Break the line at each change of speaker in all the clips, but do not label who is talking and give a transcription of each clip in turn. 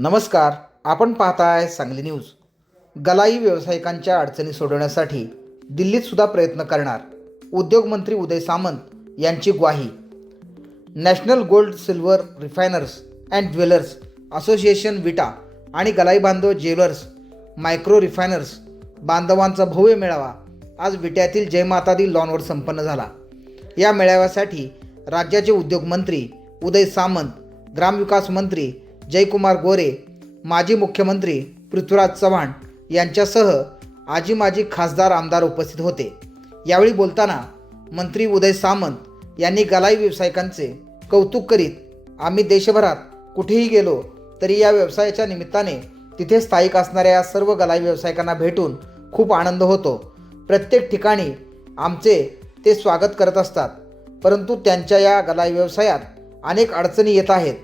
नमस्कार आपण पाहताय सांगली न्यूज. गलाई व्यावसायिकांच्या अडचणी सोडवण्यासाठी दिल्लीत सुद्धा प्रयत्न करणार उद्योगमंत्री उदय सामंत यांची ग्वाही. National gold silver refiners and jewellers association Vita आणि गलाई बांधव ज्वेलर्स मायक्रो रिफायनर्स बांधवांचा भव्य मेळावा आज विट्यातील जयमातादी लॉनवर संपन्न झाला. या मेळाव्यासाठी राज्याचे उद्योगमंत्री उदय सामंत ग्रामविकास मंत्री जयकुमार गोरे माजी मुख्यमंत्री पृथ्वीराज चव्हाण यांच्यासह आजी माजी खासदार आमदार उपस्थित होते. यावेळी बोलताना मंत्री उदय सामंत यांनी गलाई व्यावसायिकांचे कौतुक करीत आम्ही देशभरात कुठेही गेलो तरी या व्यवसायाच्या निमित्ताने तिथे स्थायिक असणाऱ्या या सर्व गलाई व्यावसायिकांना भेटून खूप आनंद होतो. प्रत्येक ठिकाणी आमचे ते स्वागत करत असतात परंतु त्यांच्या या गलाई व्यवसायात अनेक अडचणी येत आहेत.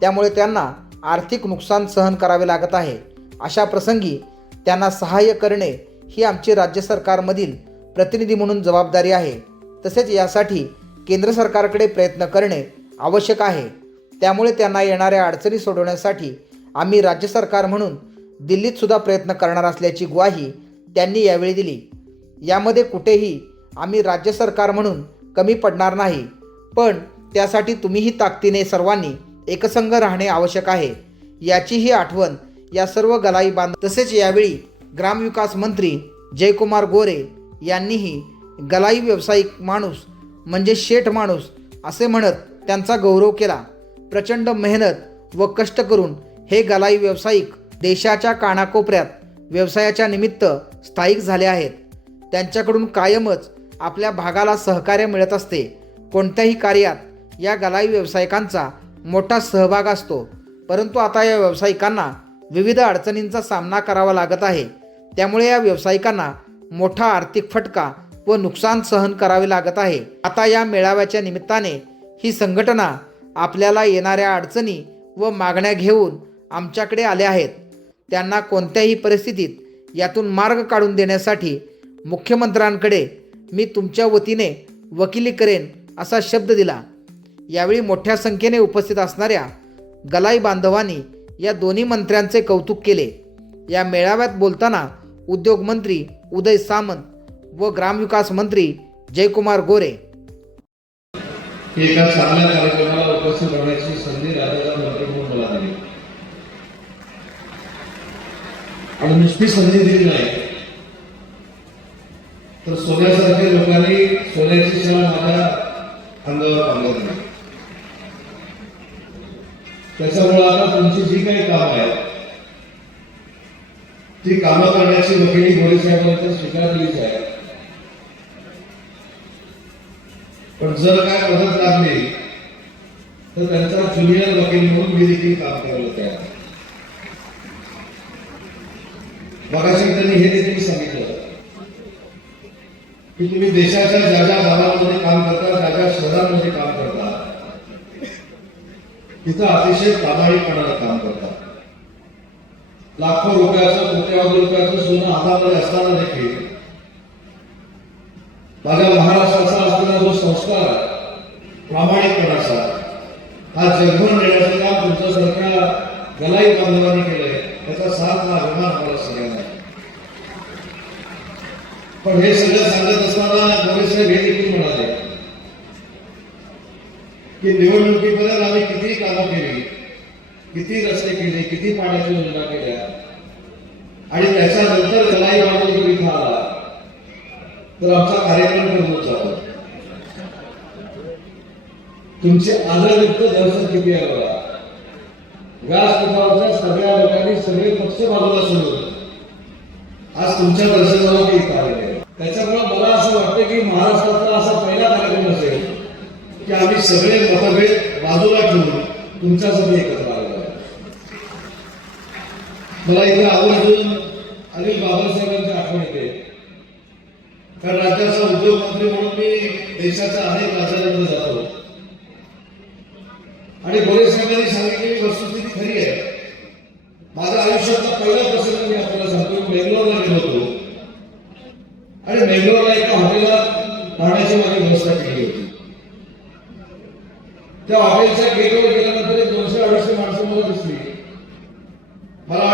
त्यामुळे त्यांना आर्थिक नुकसान सहन करावे लागत आहे. अशा प्रसंगी त्यांना सहाय्य करणे ही आमची राज्य सरकारमधील प्रतिनिधी म्हणून जबाबदारी आहे. तसेच यासाठी केंद्र सरकारकडे प्रयत्न करणे आवश्यक आहे. त्यामुळे त्यांना येणाऱ्या अडचणी सोडवण्यासाठी आम्ही राज्य सरकार म्हणून दिल्लीतसुद्धा प्रयत्न करणार असल्याची ग्वाही त्यांनी यावेळी दिली. यामध्ये कुठेही आम्ही राज्य सरकार म्हणून कमी पडणार नाही. पण त्यासाठी तुम्हीही ताकदीने सर्वांनी एकसंघ राहणे आवश्यक आहे. याचीही आठवण या सर्व गलाई बांध तसेच यावेळी ग्रामविकास मंत्री जयकुमार गोरे यांनीही गलाई व्यावसायिक माणूस म्हणजे शेठ माणूस असे म्हणत त्यांचा गौरव केला. प्रचंड मेहनत व कष्ट करून हे गलाई व्यावसायिक देशाच्या कानाकोपऱ्यात व्यवसायाच्या निमित्त स्थायिक झाले आहेत. त्यांच्याकडून कायमच आपल्या भागाला सहकार्य मिळत असते. कोणत्याही कार्यात या गलाई व्यावसायिकांचा मोठा सहभाग असतो. परंतु आता या व्यावसायिकांना विविध अडचणींचा सामना करावा लागत आहे. त्यामुळे या व्यावसायिकांना मोठा आर्थिक फटका व नुकसान सहन करावे लागत आहे. आता या मेळाव्याच्या निमित्ताने ही संघटना आपल्याला येणाऱ्या अडचणी व मागण्या घेऊन आमच्याकडे आल्या आहेत. त्यांना कोणत्याही परिस्थितीत यातून मार्ग काढून देण्यासाठी मुख्यमंत्र्यांकडे मी तुमच्या वतीने वकिली करेन असा शब्द दिला. यावेळी मोठ्या संख्येने उपस्थित असणाऱ्या गलाई बांधवांनी या दोन्ही मंत्र्यांचे कौतुक केले. या मेळाव्यात बोलताना उद्योगमंत्री उदय सामंत व ग्रामविकास मंत्री जयकुमार गोरे.
एका चांगल्या कार्यक्रमाला उपस्थित राहण्याची संधी राज्याला मंत्री म्हणून मला दिली. आणि नुसती संधी दिली नाही. तर सोन्यासारख्या लोकांनी सोन्याची शाळा माझ्या अंगावर बांधत नाही त्याच्यामुळे आता तुमची जी काही काम आहेत ती कामं करण्याची वकिली गोरे साहेबांच्या स्वीकारलीच आहे. पण जर काय मदत लागली तर त्यांचा ज्युनियर वकील म्हणून मी देखील काम करायला तयार मगाशी त्यांनी हे देखील सांगितलं की तुम्ही देशाच्या ज्या ज्या भागामध्ये काम करता ज्या ज्या शहरांमध्ये काम करता तिथं अतिशय प्रामाणिकपणानं काम करतात लाखो रुपयाचं कोट्यावधी रुपयाचं सोनं हातामध्ये असताना देखील माझ्या महाराष्ट्राचा असलेला जो संस्कार प्रामाणिकपणाचा हा जगभर नेण्याचं काम तुमच्यासारख्या गलाई बांधवांनी केलंय त्याचा साथ हा अभिमान मला सगळ्यांना आहे. पण हे सगळं सांगत असताना गोरेसाहेब हे देखील म्हणाले की निवडणुकीपर्यंत आम्ही किती कामं केली किती रस्ते केले किती पाण्याची योजना केल्या. आणि त्याच्यानंतर गलाई बांधव जर इथं आला तर आमचा कार्यक्रम करून जातो तुमचे आदरयुक्त दर्शन किती आहे बघा. व्यासपीठावरच्या सगळ्या लोकांनी सगळे पक्ष बाजूला सोडून आज तुमच्या दर्शनाला ते इथं त्याच्यामुळे मला असं वाटतं की महाराष्ट्रातला असा पहिला कार्यक्रम असेल की आम्ही सगळे मतभेद बाजूला ठेवून तुमच्यासाठी एकत्र आलेलो मला इथे आवर्जून अनिल बाबासाहेबांची आठवण येते कारण राज्याचा उद्योगमंत्री म्हणून मी देशाच्या अनेक राज्यांमध्ये जातो. आणि बरेच साहेबांनी सांगितलेली वस्तुस्थिती खरी आहे. माझ्या आयुष्यातला पहिला प्रसंग मी आपल्याला सांगतो. बेंगलोरला गेलो होतो. आणि बेंगलोरला एका हॉटेलात राहण्याची माझी व्यवस्था केली होती त्या हॉटेलच्या गेटवर गेल्यानंतर एक दोनशे अडीचशे माणसं मला दिसली मला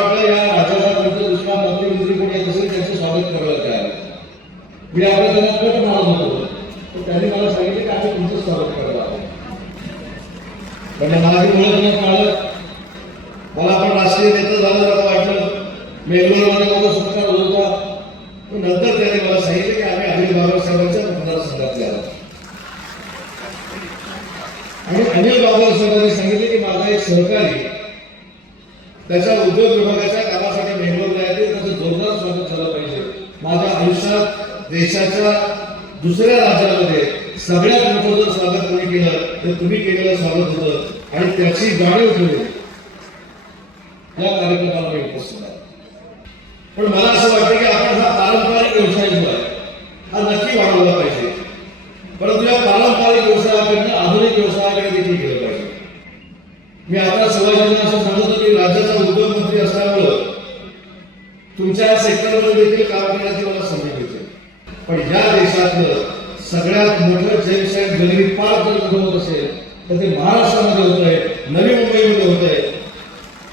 माझी ओळख न कळलं मला आपण राष्ट्रीय नेता झालं असं वाटलं बेंगलोरमध्ये माझा सत्कार होता पण नंतर त्याने मला सांगितलं की आम्ही अनिल बाबासाहेबांच्या मतदारसंघातले आहोत आणि अनिल बाबासाहेबांनी सांगितले की माझा एक सहकारी. त्याच्या उद्योग विभागाच्या कामासाठी बेंगलोरला येते त्याचं जोरदार स्वागत झालं पाहिजे. माझ्या आयुष्यात देशाच्या दुसऱ्या राज्यामध्ये सगळ्यात मोठं जर स्वागत कोणी केलं तर तुम्ही केलेलं स्वागत होतं आणि त्याची जाणीव ठेवली या कार्यक्रमाला मी उपस्थित आहे. पण मला असं वाटतं की आपण हा पारंपरिक व्यवसाय जो आहे हा नक्की वाढवला पाहिजे. परंतु या पारंपरिक व्यवसायाकडनं आधुनिक व्यवसायाकडे देखील गेलं मी आता शिवाजींना असं सांगत होतो की राज्याचा उद्योग मंत्री असल्यामुळं तुमच्या सेक्टरमध्ये देखील काम करण्याची मला संधी मिळते. पण या देशातलं सगळ्यात मोठं जेम्स अँड ज्वेलरी जर कुठं होत असेल तर ते महाराष्ट्रामध्ये होत आहे नवी मुंबईमध्ये होत आहे.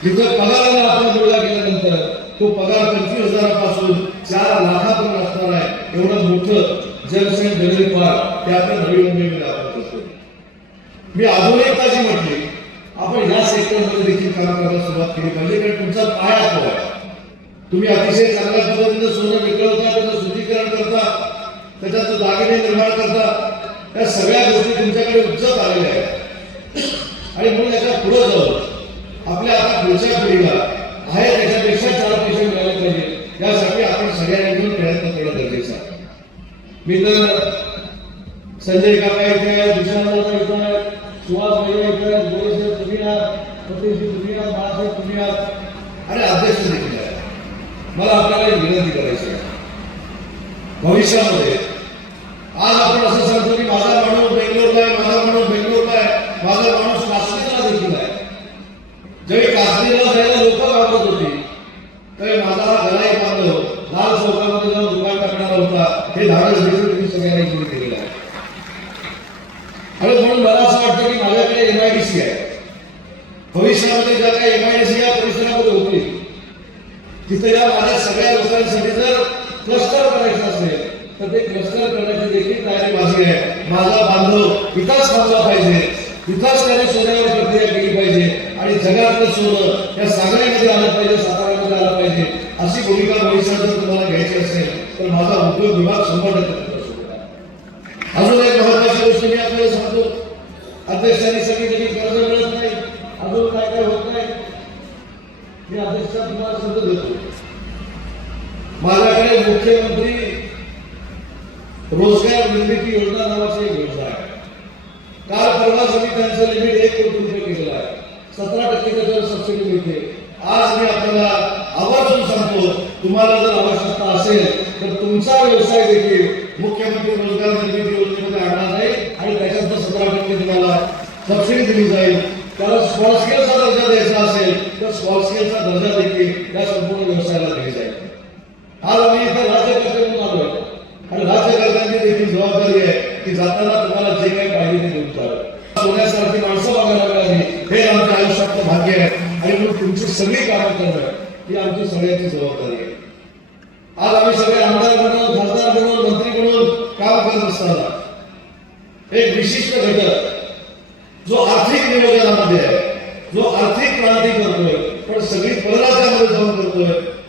जिथं पगाराला आपण मुलगा गेल्यानंतर तो पगार पंचवीस हजारापासून चार लाखापर्यंत असणार आहे. एवढं मोठं जलसेन अँड ज्वेलरी पार्क ते आपण नवी मुंबईमध्ये आपण करतो मी आधुनिकता जी म्हटली. आपण या सेक्टरमध्ये देखील काम करायला सुरुवात केली पाहिजे. कारण तुमचा पाया तो आहे. तुम्ही अतिशय चांगल्या पद्धतीनं सोनं विकळवता त्याचं शुद्धीकरण करता त्याच्यात दागिने निर्माण करता. या सगळ्या गोष्टी तुमच्याकडे उच्चत आलेल्या आहेत. आणि म्हणून याच्यापुढे जाऊन आपल्या आता पुढच्या पिढीला आहे त्याच्यापेक्षा चार पैसे मिळाले पाहिजे. यासाठी आपण सगळ्यांनी मिळून प्रयत्न करणं गरजेचं आहे. मी तर संजय काका इथे आहेत विशाल इथे आहेत सुहास भैया इथे आहेत गोरेश तुम्ही आहात सतीशजी तुम्ही आहात बाळासाहेब तुम्ही आहात आणि अध्यक्ष देखील आहे मला आपल्याला विनंती करायची आहे. भविष्यामध्ये आज आपण असं सांगतो की माझा माणूस बेंगलोरला आहे माझा माणूस बेंगलोरला आहे माझा माणूस काश्मीरला देखील आहे ज्यावेळी काश्मीरला जायला लोक वापरत होती त्यावेळी माझा हा गलाई बांधव लाल चौकामध्ये जाऊन दुकान टाकणारा होता हे धाडस देखील तुम्ही सगळ्यांनी सुरू केलेलं आहे आणि म्हणून मला असं वाटतं की माझ्याकडे एमआयडीसी आहे भविष्यामध्ये ज्या काही एमआयडीसी या परिसरामध्ये होतील तिथे या माझ्या सगळ्या लोकांसाठी जर क्लस्टर करायचं असेल तर ते क्लस्टर करण्याची देखील तयारी माझी आहे माझा बांधव इथंच थांबला पाहिजे इथंच त्याने सोन्यावर प्रक्रिया केली पाहिजे आणि जगातलं सोनं या सांगण्यामध्ये आलं पाहिजे साताऱ्यामध्ये आलं पाहिजे अशी भूमिका भविष्यात जर तुम्हाला घ्यायची असेल तर माझा उद्योग विभाग शंभर टक्के अजून एक महत्वाची गोष्ट मी आपल्याला सांगतो. अध्यक्षांनी सांगितलं की कर्ज मिळत नाही. अजून काय काय होत नाही. मी अध्यक्ष तुम्हाला संत देतो. माझ्याकडे मुख्यमंत्री रोजगार निर्मिती योजना नावाची एक योजना आहे. काल परवाच मी त्यांचं लिमिट एक कोटी रुपये केलेलं आहे. सतरा टक्के त्याच्यावर सबसिडी मिळते. आज मी आपल्याला आवर्जून सांगतो तुम्हाला जर आवश्यकता असेल तर तुमचा व्यवसाय देखील मुख्यमंत्री रोजगार निर्मिती योजनेमध्ये आणला जाईल आणि त्याच्यात सतरा टक्के तुम्हाला सबसिडी दिली जाईल. त्याला स्मॉल स्केलचा दर्जा द्यायचा असेल तर स्मॉल स्केलचा दर्जा देखील या संपूर्ण व्यवसायाला दिली जाईल. आज आम्ही इथे राज्यकर्ते म्हणून आणि राज्यकर्त्यांची देखील जबाबदारी आहे की जाताना तुम्हाला जे काही पाहिजे ते देऊन जावं सोन्यासारखी माणसं बघायला मिळाली हे आमच्या आयुष्यातलं भाग्य आहे आणि म्हणून तुमची सगळी कामं करणं ही आमची सगळ्याची जबाबदारी आहे आज आम्ही सगळे आमदार बनवून खासदार बनवून मंत्री बनवून काम करत असताना एक विशिष्ट घटक जो आर्थिक नियोजनामध्ये आहे जो आर्थिक क्रांती करतोय पण सगळी परराज्यामध्ये जाऊन करतोय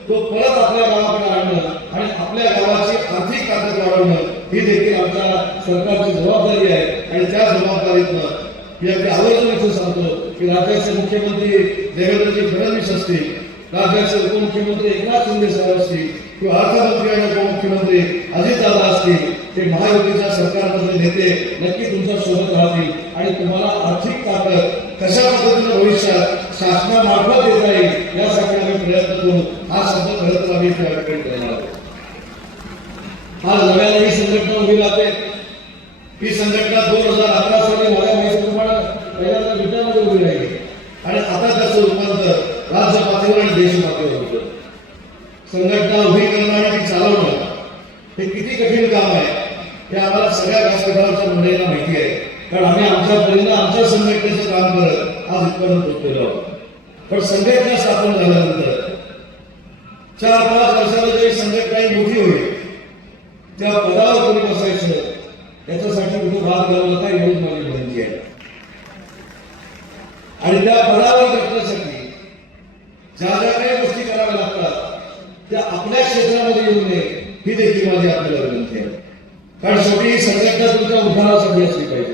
तो परत आपल्या गावाकडे आणणं आणि आपल्या गावाची आर्थिक ताकद वाढवणं ही देखील आमच्या सरकारची जबाबदारी आहे आणि त्या जबाबदारीतनं मी अगदी आवर्जून इथं सांगतो की राज्याचे मुख्यमंत्री देवेंद्रजी फडणवीस असतील राज्याचे उपमुख्यमंत्री एकनाथ शिंदे साहेब असतील किंवा अर्थमंत्री आणि उपमुख्यमंत्री अजितदादा असतील ते महायुतीच्या सरकारमधले नेते नक्की तुमच्यासोबत राहतील आणि तुम्हाला आर्थिक ताकद कशा पद्धतीनं भविष्यात शासनामार्फत देता येईल यासाठी आम्ही प्रयत्न करू. हा शब्द खरं तर आम्ही करणार आहोत. आज नव्याने ही संघटना उभी राहते. ही संघटना दोन हजार अकरा साली माझ्या तुम्हाला पहिल्यांदा विद्यामध्ये उभी राहिली. आणि आता त्याचं रूपांतर राज्य पातळीवर आणि देश पातळीवर होतं. संघटना उभी करणं आणि ती चालवणं हे किती कठीण काम आहे. हे आम्हाला सगळ्या व्यासपीठावरच्या मंडळीला माहिती आहे. कारण आम्ही आमच्या परीनं आमच्या संघटनेचं काम करत आज उत्पन्न पोहोचलेलो आहोत पण संघटना स्थापन झाल्यानंतर चार पाच वर्षाला जे संघटना मोठी होईल त्या पदावर कोणी बसायचं याच्यासाठी कुठे भाग घालू नका एवढीच माझी विनंती आहे. आणि त्या पदावर बसण्यासाठी ज्या ज्या काही गोष्टी कराव्या लागतात त्या आपल्या क्षेत्रामध्ये येऊ नये ही देखील माझी आपल्याला विनंती आहे. कारण शेवटी ही संघटना तुमच्या उद्धारासाठी असली पाहिजे.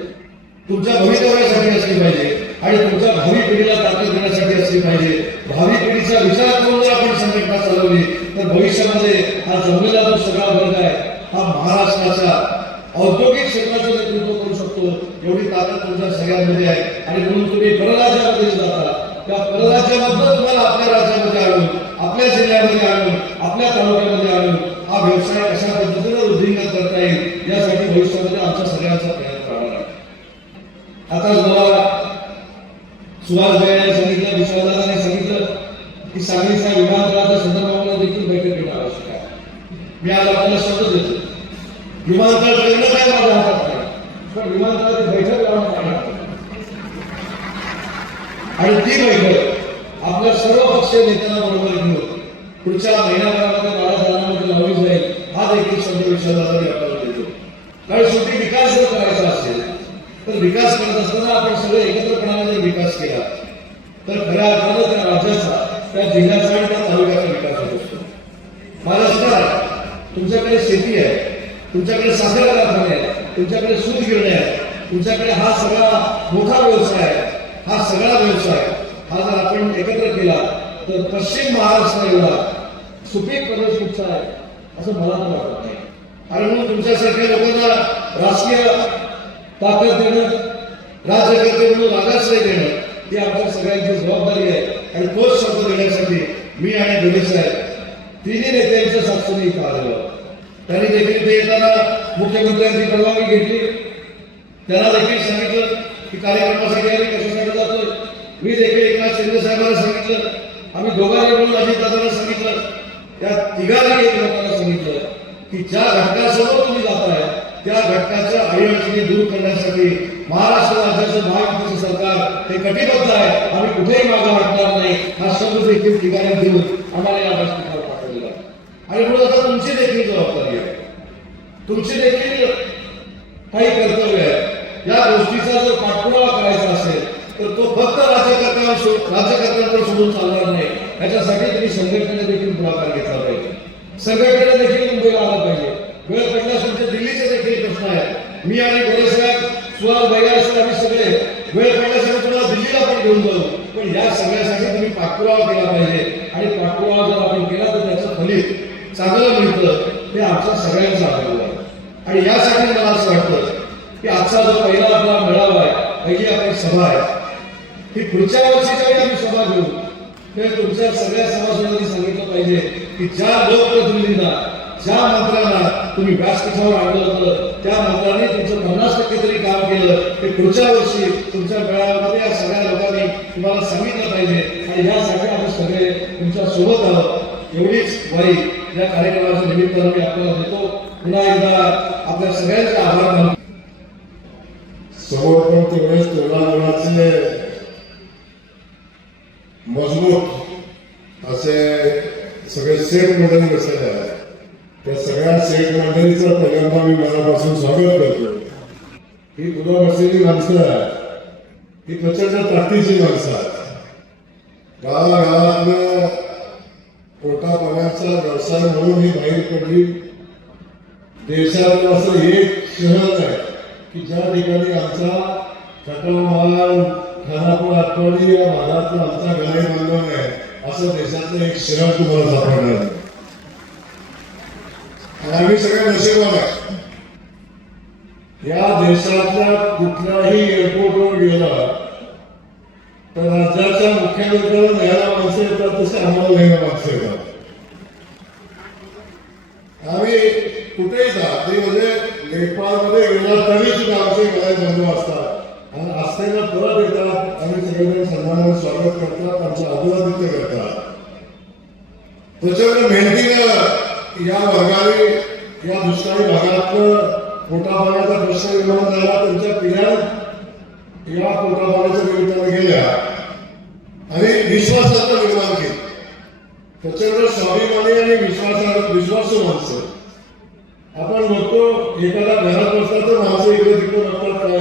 तुमच्या भवितव्यासाठी असली पाहिजे. आणि तुमच्या भावी पिढीला ताकद देण्यासाठी असली पाहिजे. भावी पिढीचा विचार करून जर आपण संघटना चालवली तर भविष्यामध्ये हा जमलेला जो सगळा वर्ग आहे हा महाराष्ट्राच्या औद्योगिक क्षेत्राचं नेतृत्व करू शकतो. एवढी ताकद तुमच्या सगळ्यांमध्ये आहे. आणि म्हणून तुम्ही परराज्यामध्ये जाता. त्या परराज्यामधनं तुम्हाला आपल्या राज्यामध्ये आणून आपल्या जिल्ह्यामध्ये आणून आपल्या तालुक्यामध्ये आणून हा व्यवसाय अशा पद्धतीने वृद्धिंगत करता येईल यासाठी भविष्यामध्ये आमच्या सगळ्यांचा प्रयत्न करावा लागेल आता मला सुभाष यांनी सांगितलं विश्वासदारांनी सांगितलं की सांगली साहेब संदर्भामध्ये देखील बैठक घेणं आवश्यक आहे मी आज आपल्याला शब्द देतो विमानतळ करणं काय माझ्या हातात नाही पण विमानतळाची बैठक लावणं माझ्या हातात आहे. आणि ती बैठक आपल्या सर्व पक्षीय नेत्यांना बरोबर घेऊन पुढच्या महिन्याभरामध्ये बारा जणांमध्ये लावली जाईल हा देखील शब्द विश्वासदारांनी आपल्याला देतो कारण शेवटी विकास जर करायचा असेल तर विकास करत असताना आपण सगळे एकत्रपणाने जर विकास केला तर खऱ्या अर्थानं त्या राज्याचा त्या जिल्ह्याचा आणि त्या तालुक्याचा विकास होत असतो. महाराष्ट्रात आहे तुमच्याकडे शेती आहे तुमच्याकडे साखर कारखाने आहे तुमच्याकडे सूत गिरणे आहे तुमच्याकडे हा सगळा मोठा व्यवसाय आहे हा सगळा व्यवसाय हा जर आपण एकत्र केला तर पश्चिम महाराष्ट्र एवढा सुपीक प्रदेश कुठचा आहे असं मला वाटत नाही. कारण तुमच्यासारख्या लोकांना राजकीय ताकद देणं राज्यकर्ते म्हणून राजाश्रय देणं ही आमच्या सगळ्यांची जबाबदारी आहे. आणि तोच शब्द देण्यासाठी मी आणि दोन्ही साहेब तिन्ही नेत्यांच्या साक्षीने इथं आलेलो त्यांनी देखील ते येताना मुख्यमंत्र्यांची परवानगी घेतली. त्यांना देखील सांगितलं की कार्यक्रमासाठी आम्ही कशासाठी जातोय. मी देखील एकनाथ शिंदे साहेबांना सांगितलं. आम्ही दोघांनी म्हणून अजित दादांना सांगितलं. त्या तिघांनी एक लोकांना सांगितलं की ज्या घटकासमोर तुम्ही जाताय त्या घटकाच्या आयोजने दूर करण्यासाठी महाराष्ट्र राज्याचं महायुतीचं सरकार हे कटिबद्ध आहे. आम्ही कुठेही मागे हटणार नाही. हा शब्द देखील ठिकाणी देऊन आम्हाला या व्यासपीठावर पाठवलेला आणि म्हणून आता तुमची देखील जबाबदारी आहे. तुमची देखील काही कर्तव्य आहे. या गोष्टीचा जर पाठपुरावा करायचा असेल तर तो फक्त राज्यकर्त्यांवर राज्यकर्त्यांवर सोडून चालणार नाही. याच्यासाठी तुम्ही संघटनेने देखील पुढाकार घेतला पाहिजे. संघटनेने देखील मुंबईला आलं पाहिजे. वेळ पडल्यास तुमचे दिल्लीचे देखील प्रश्न आहेत. मी आणि गोरेसाहेब सुहास भैया असेल आम्ही सगळे वेळ पडल्यासाठी तुला दिल्लीला पण घेऊन जाऊ. पण या सगळ्यासाठी तुम्ही पाठपुरावा केला पाहिजे. आणि पाठपुरावा जर आपण केला तर त्याचं फलित चांगलं मिळतं. हे आमचा सगळ्यांचा अनुभव आहे. आणि यासाठी मला असं वाटतं की आजचा जो पहिला आपला मेळावा आहे पहिली आपली सभा आहे ही पुढच्या वर्षी काही आम्ही सभा घेऊ. हे तुमच्या सगळ्या सभासदांनी सांगितलं पाहिजे की ज्या लोकप्रतिनिधींना ज्या मंत्र्यांना तुम्ही व्यासपीठावर आणलं होतं त्या मंत्र्यांनी तुमचं पन्नास टक्के तरी काम केलं ते पुढच्या वर्षी तुमच्या मेळाव्यामध्ये या सगळ्या लोकांनी तुम्हाला सांगितलं पाहिजे. आणि यासाठी आम्ही सगळे तुमच्यासोबत आहोत. एवढीच वाई या कार्यक्रमाच्या निमित्तानं मी आपल्याला देतो. पुन्हा एकदा आपल्या सगळ्यांचे आभार मानतो.
समोर पण तेवढेच तरुणाचे मजबूत असे सगळे सेट मंडळी बसलेले आहेत. त्या सगळ्या शेख मंडळीचं पहिल्यांदा मी मनापासून स्वागत करतो ही पुढं असलेली माणसं आहेत. ही प्रचंड ताकदीची माणसं आहेत. गावागावातनं पोटा पाण्याचा व्यवसाय म्हणून ही बाहेर पडली. देशात असं एक शहर आहे की ज्या ठिकाणी आमचा खटावमाल खानापूर आठवडी या भागातलं आमचा गाय बांधव आहे. असं देशातलं एक शहर तुम्हाला सापडणार आहे. आणि आम्ही सगळ्या नशिबान आहे या देशातल्या कुठल्याही एअरपोर्टवर गेला तर राज्याच्या मुख्यमंत्र्याला न्यायला माणसं येतात तसे आम्हाला न्यायला माणसं येतात. आम्ही कुठेही जा ते म्हणजे नेपाळमध्ये गेला तरी सुद्धा आमचे गळाई बंधू असतात. आणि असताना परत येतात आम्ही सगळेजण सन्मानाने स्वागत करतात आमचं अभिवादित्य करतात. त्याच्यामुळे मेहनतीला या भागाने या दुष्काळी भागातलं पोटापाण्याचा प्रश्न निर्माण झाला त्यांच्या पिढ्या या पोटापाण्याच्या निमित्तानं गेल्या. आणि विश्वासाचं निर्माण केली. त्याच्यामुळे स्वाभिमानी आणि विश्वासा विश्वासू माणसं. आपण बघतो एखादा घरात बसला तर माणसं इकडे तिकडे बघतात काय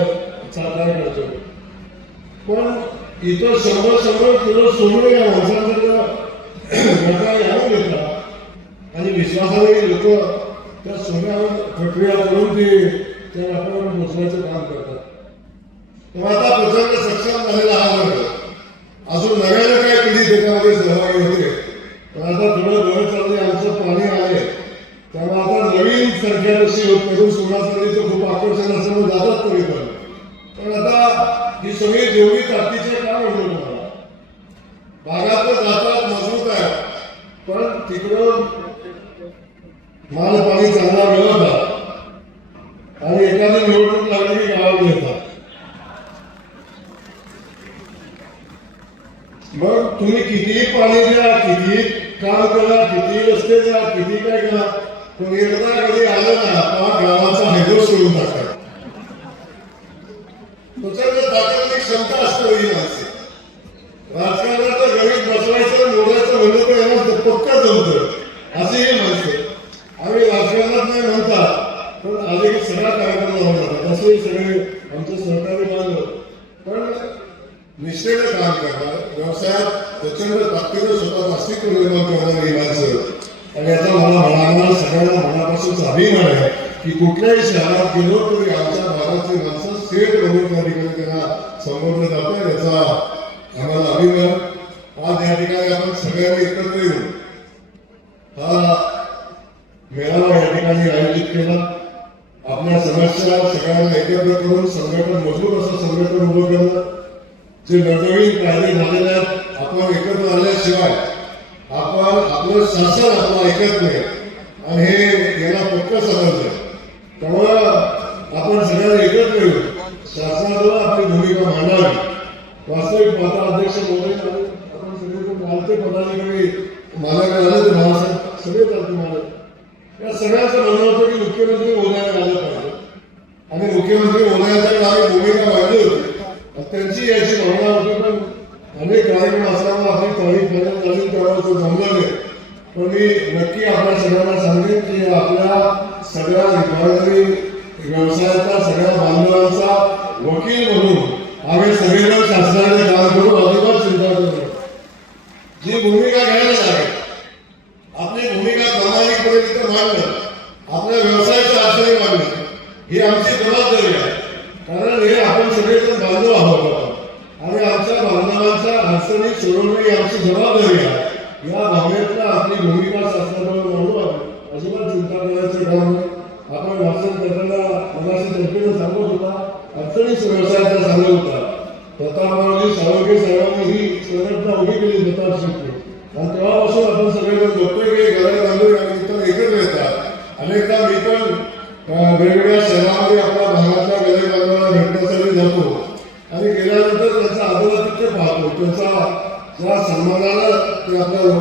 चा- करतो पण इथं शंभर शंभर किलो सोडून या माणसांकडं घटना आणून घेतात आणि विश्वासाने लोक त्या सोन्यावर प्रक्रिया करून ते त्या लाकडावर पोचवायचं काम करतात. तेव्हा आता प्रचंड सक्षम झालेला हा वर्ग. अजून नव्यानं काही पिढी त्याच्यामध्ये सहभागी होते. पण आता थोडं बरं चालले आमचं पाणी आले त्यामुळे आता नवीन संख्या जशी होत करून सोळा खूप आकर्षण असल्यामुळे जातात तरी पण. पण आता ही सगळी जेवढी ताकदीचे काम होतं तुम्हाला. भागात जातात मजबूत आहे पण तिकडं माल पाणी चांगला मिळवतात आणि एखादी निवडणूक लागली की गावात येतात मग तुम्ही कितीही पाणी द्या कितीही काम करा कितीही रस्ते द्या किती काय करा पण एकदा कधी आलं ना तेव्हा गावाचा हैदर सोडून टाका प्रचंड ताकदीची क्षमता असतो ही माणसे राजकारणात तर गणित बसवायचं मोडायचं म्हणलं तर यांना पक्का जमतं असे ही माणसे आम्ही राजकारणात नाही म्हणतात पण आधी सगळा कार्यक्रम लावून जातात असे सगळे आमचे सहकारी बांधव पण निष्ठेने काम करणार व्यवसायात प्रचंड ताकदीनं स्वतः अस्तित्व निर्माण करणारी ही माणसं. आणि आता मला म्हणाला सगळ्यांना मनापासून अभिमान आहे की कुठल्याही शहरात गेलो तरी आमच्या भागातली माणसं थेट म्हणून त्या ठिकाणी त्यांना संबोधलं जातं याचा आम्हाला अभिमान. आज या ठिकाणी आपण सगळ्यांनी एकत्र येऊ हा मेळावा या ठिकाणी आयोजित केला. आपल्या समस्या सगळ्यांना एकत्र करून संघटन मजबूत असं संघटन उभं करणं जे नवनवीन कायदे झालेले आहेत आपण एकत्र आल्याशिवाय आपण आपलं शासन आपलं ऐकत नाही. आणि हे याला पक्क समजलं. त्यामुळं आपण सगळ्यांना एकत्र येऊ. शासनाला आपली भूमिका मांडावी. वास्तविक पाहता अध्यक्ष महोदय आपण सगळे मालते पदाधिकारी मला आले ते महासाहेब सगळे चालते मालक या सगळ्यांचं म्हणणं होतं की मुख्यमंत्री महोदयाने आलं पाहिजे आणि मुख्यमंत्री महोदयाच्या काळी भूमिका मांडली होती आणि त्यांची याची भावना होती पण अनेक कार्यक्रम असल्यामुळे आपली तळी फायनल झाली त्यामुळे तो जमलं नाही पण मी नक्की आपल्या सगळ्यांना सांगेन की आपल्या सगळ्या विभागातील व्यवसायाचा सगळ्या बांधवांचा वकील म्हणून आम्ही सगळेजण शासनाने काम करू अजिबात चिंता करू नका. जी भूमिका घ्यायला लागेल आपली भूमिका प्रामाणिकपणे तिथं मांडणं आपल्या व्यवसायाच्या अडचणी मांडणं ही आमची जबाबदारी आहे कारण हे आपण सगळेजण बांधव आहोत आपण. आणि आमच्या बांधवांच्या अडचणी सोडवणं ही आमची जबाबदारी आहे या भावनेतनं आपली भूमिका शासनाकडे मांडू आपण अजिबात चिंता करायचं काम नाही आपण वाचन करताना मनाशी तर्फेनं सांगत होता अडचणीच व्यवसायाचा सांगत होता प्रतापरावजी सावंगे साहेबांनी ही संघटना उभी केली प्रताप शेट्टी आणि तेव्हापासून आपण सगळेजण बघतोय की गरज बांधून आणि इतर एकत्र येतात अनेकदा मी पण अं, वेगवेगळ्या शहरामध्ये आपल्या भागातल्या गरज बांधवांना भेटण्यासाठी जातो आणि गेल्यानंतर त्यांचा आदरातिथ्य पाहतो त्यांचा ज्या सन्मानानं ते आपल्या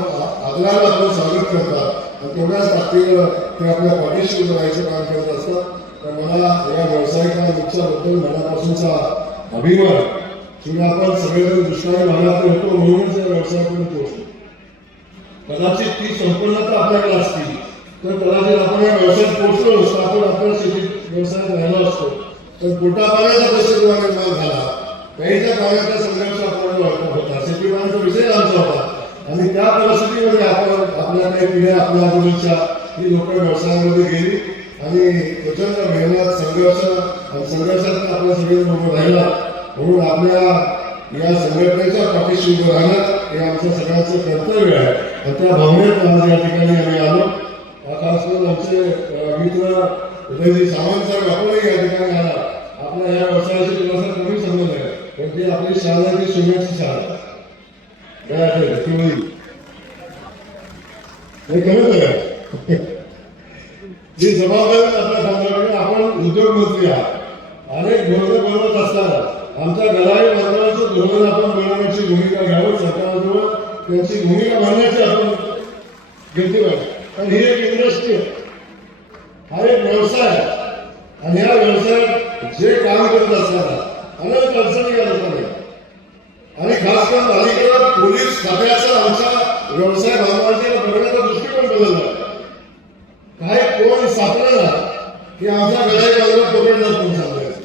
आदराला आपलं स्वागत करतात आणि तेवढ्याच ताकदीनं ते आपल्या पाठीशी उभं राहायचं काम करत असतात तर मला या व्यावसायिकांबद्दल मनापासूनचा अभिमान तुम्ही आपण सगळेजण दुष्काळी भागात होतो म्हणूनच या व्यवसायाकडे पोहोचतो कदाचित ती संपन्नता आपल्याकडे असती तर कदाचित आपण या व्यवसायात पोहोचलो नसतो आपण आपल्या दिवसात राहिलो असतो. तर पोटापाण्याचा प्रश्न जेव्हा निर्माण झाला. प्यायच्या पाण्याचा संघर्ष आपल्याला होता शेती पाण्याचा विषय आमचा होता. आणि त्या परिस्थितीमध्ये आपण आपल्या काही पिढ्या आपल्या आजूबाजूच्या ही लोक व्यवसायामध्ये गेली. आणि प्रचंड मेहनत संघर्ष संघर्षात आपला सगळे लोक राहिला. म्हणून आपल्या या संघटनेच्या पाठीशी उभं राहणं हे आमचं सगळ्यांचं कर्तव्य आहे. आणि त्या भावनेत आज या ठिकाणी आम्ही आलो. हा खास करून आमचे मित्र उदयजी सावंत साहेब आपणही या ठिकाणी आला आपला या व्यवसायाशी कुणाचा कोणी संबंध आहे पण ती आपली शाळाची सोन्याची शाळा. काय असेल किंवा हे खरंच आहे. जी जबाबदारी आपल्या समाजाकडे आपण उद्योगमंत्री आहात. अनेक धोरणं बनवत असताना आमच्या गलाही बांधवांचं धोरण आपण बनवण्याची भूमिका घ्यावं सरकारजवळ त्यांची भूमिका मांडण्याची आपण घेतली पाहिजे आणि ही एक इंडस्ट्री आहे. हा एक व्यवसाय. आणि या व्यवसायात जे काम करत असताना अनेक अडचणी करत नाही आणि खास करून अलीकडे पोलीस खात्याचा आमचा व्यवसाय बांधवांच्या बघण्याचा दृष्टिकोन बदलला. काय कोण सापडला की आमचा गडाई बाजूला पकडला कोण सापडायचा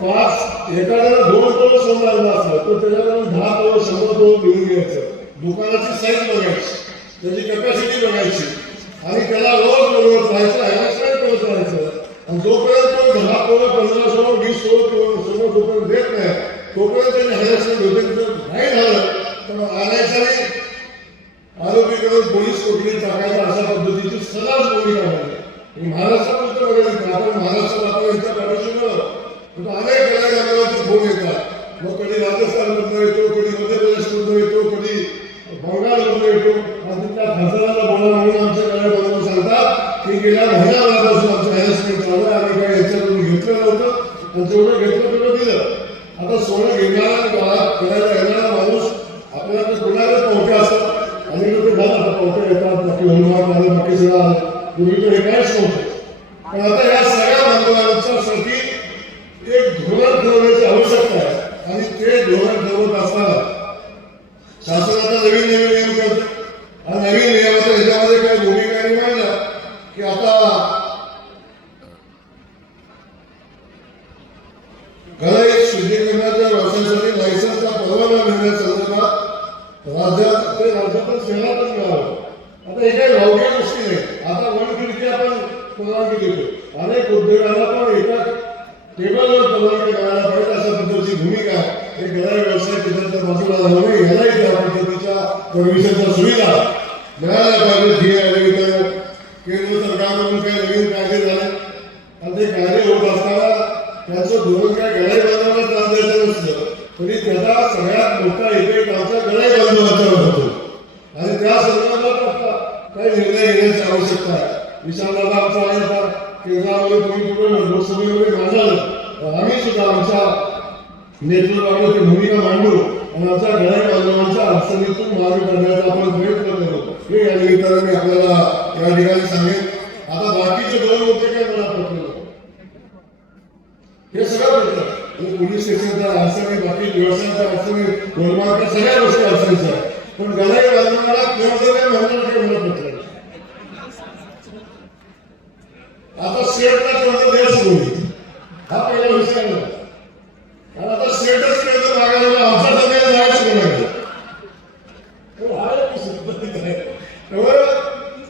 पाच एखाद्याला दोन पोळ समजा असलं तर त्याच्याकडून दहा पोळ शंभर पोळ घेऊन घ्यायचं. दुकानाची साईज बघायची. त्याची कॅपॅसिटी बघायची. आणि त्याला रोज रोज राहायचं हॅरसमेंट करत राहायचं. आणि जोपर्यंत तो दहा पंधरा सोळा वीस सोळा किंवा समोर जोपर्यंत देत नाही तोपर्यंत त्याची हॅरसमेंट होते जर नाही झालं तर आणायचं नाही आरोपीकडे पोलीस कोठडी टाकायचा अशा पद्धतीची सदाच भूमिका आहे महाराष्ट्रात बघायचं आपण महाराष्ट्रात आपण यांच्या पाठीशी पण अनेक कलाकारांचे फोन येतात मग कधी राजस्थानमधनं येतो कधी मध्य प्रदेशमधनं येतो कधी बंगालमधनं येतो आणि त्या खासदाराला बोला म्हणून आमच्या कलाकारांना सांगतात की गेल्या महिन्याभरापासून आमचं हॅरसमेंट चालू आहे आम्ही काय याच्याकडून घेतलं नव्हतं आणि जेवढं घेतलं तेवढं दिलं आता सोनं घेणारा गावात करायला येणारा माणूस आपल्याकडे कोणाला पावत्या असतात आणि ते झालं पावत्या येतात बाकी होमवर्क आलं बाकी सगळं आलं पूर्वी तर हे काहीच नव्हतं पण आता या सगळ्या बांधवांच्यासाठी एक धोरण ठरवण्याची आवश्यकता आहे आणि ते धोरण ठरवत असताना शासन आता नवीन नवीन नियम करतं आणि नवीन नियमाच्या ह्याच्यामध्ये काय भूमिका निर्माण की आता गळाई शुद्धीकरणाच्या व्यवसायासाठी लायसन्सचा परवाना मिळण्यासंदर्भात राज्यात ते राज्यातच शहरातच मिळावं आता हे काही भावघ्या गोष्टी नाही आता वन खिडकी आपण परवानगी देतो अनेक उद्योगांना पण एका टेबलवर परवानगी मिळायला पाहिजे अशा पद्धतीची भूमिका आहे हे गळाई व्यवसाय तिथं बाजूला राहू नये यालाही त्या पद्धतीच्या परमिशनच्या सुविधा मिळायला पाहिजे ही आहे केंद्र सरकारकडून काही नवीन कायदे झाले आणि ते कायदे होत असताना त्यांचं धोरण काय गळाई बांधवाला त्रास द्यायचं नसलं तरी त्याचा सगळ्यात इफेक्ट आमच्या गळाई बांधवांच्यावर होतो. आणि त्या संदर्भात आता काही निर्णय घेण्याची आवश्यकता आहे. विशालदादा आमचा आहे आता केंद्रामध्ये तुम्ही कुठे लोकसभेमध्ये मांडाल. आम्ही सुद्धा आमच्या नेतृत्वाकडे ती भूमिका मांडू आणि आमच्या गळाई बांधवांच्या अडचणीतून मार्ग काढण्याचा आपण प्रयत्न करू. हे या निमित्तानं मी आपल्याला या ठिकाणी सांगेन. आता बाकीचे दोन मुद्दे काय मला पटले हे सगळं भेटतं पोलीस स्टेशनचा अडचणी बाकी व्यवसायाच्या अडचणी गोलमार्ग सगळ्या गोष्टी अडचणीच्या पण गलाई बांधणारा किंवा महत्त्वाचे म्हणणार काही आता स्टेटला कोणतं देश होईल हा पहिला विषय कारण आता स्टेटच केलं मागायला आमचा सगळ्या जायचं कोणाकडे तर हा एक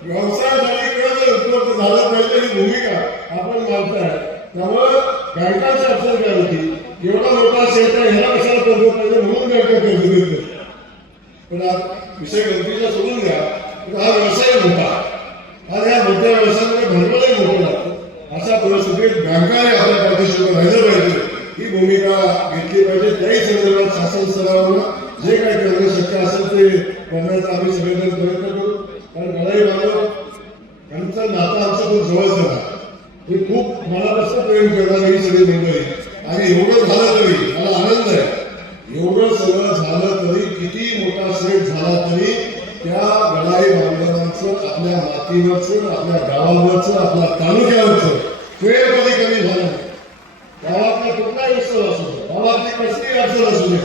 व्यवसायासाठी कर्ज उपलब्ध झालं पाहिजे ही भूमिका आपण मानताय. त्यामुळं बँकाची अर्थ काय होती? एवढा मोठा क्षेत्र ह्याला कशाला कर्ज पाहिजे म्हणून बँका कर्ज देते पण विषय गमतीचा सोडून घ्या. हा व्यवसाय मोठा. आज या मोठ्या व्यवसायामध्ये भांडवलही मोठं लागतं अशा परिस्थितीत बँकाने आपल्या पाठीशी राहिलं पाहिजे. ही भूमिका घेतली पाहिजे. त्याही संदर्भात शासन स्तरावर जे काही करणं शक्य असेल ते करण्याचा आम्ही सगळ्यांना प्रयत्न करू. कारण मलाही बांधव त्यांचं नातं आमचं खूप जवळचं आहे. हे खूप मनापासून प्रेम करणारी ही सगळी मंडळी. आणि एवढं झालं तरी मला आनंद आहे. एवढं सगळं झालं तरी किती मोठा सेट झाला तरी त्या गडाई बांधवांचं आपल्या मातीवरचं आपल्या गावावरचं आपल्या तालुक्यावरचं प्रेम कधी कमी झालं नाही. गावातला कुठलाही उत्सव असू दे गावातली कसली अडचण असू दे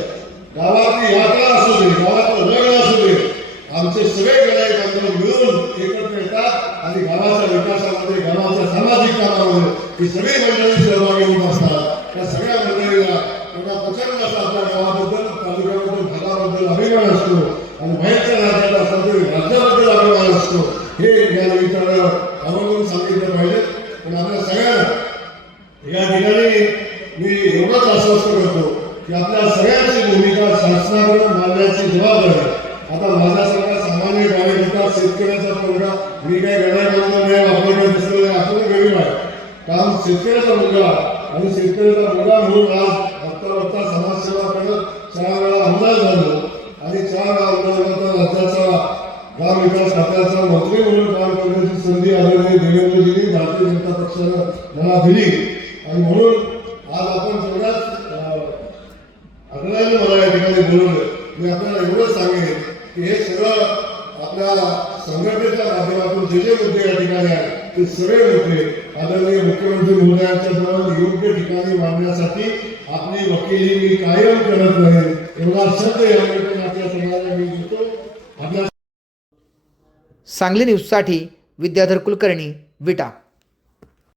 गावातली यात्रा असू दे गावातलं लग्न असू दे आमचे सगळे गळाई बांधव मिळून एकत्र येतात आणि गावाच्या विकासामध्ये गावाच्या सामाजिक कामामध्ये ही सगळी मंडळी सहभागी होत असतात त्या सगळ्या मंडळीला त्यांना प्रचंड असा आपल्या गावाबद्दल तालुक्याबद्दल भागाबद्दल अभिमान असतो आणि बाहेरच्या राज्यात असेल तरी राज्याबद्दल अभिमान असतो. हे या निमित्तानं आवर्जून सांगितलं पाहिजे. पण आपल्या सगळ्यांना या ठिकाणी मी एवढंच आश्वस्त करतो की आपल्या सगळ्यांची भूमिका शासनाकडे मानण्याची जबाबदारी आता माझ्या आणि कार्यकर्ता शेतकऱ्याचा मुलगा मी काय गडाय बांधला नाही वापरण्यात दिसलं असं गरीब आहे. कारण शेतकऱ्याचा मुलगा आणि शेतकऱ्याचा मुलगा म्हणून आज आत्ता वाजता समाजसेवा करत चार वेळा आमदार झालो. आणि चार वेळा आमदार राज्याचा ग्राम विकास खात्याचा मंत्री म्हणून काम करण्याची संधी आलेली देवेंद्रजींनी भारतीय जनता पक्षानं मला दिली. आणि म्हणून आज आपण सगळ्याच अं, आग्रहाने मला या ठिकाणी बोलवलं. मी आपल्याला एवढं सांगेन की हे सगळं आपल्या संघटनेच्या माध्यमातून जे जे मुद्दे या ठिकाणी आहेत ते सगळे मुद्दे आदरणीय मुख्यमंत्री महोदयांच्या समोर योग्य ठिकाणी मांडण्यासाठी आपली वकिली मी कायम करत नाही एवढा शब्द या आपल्या सगळ्यांना मी देतो. आपल्या
सांगली न्यूजसाठी विद्याधर कुलकर्णी विटा.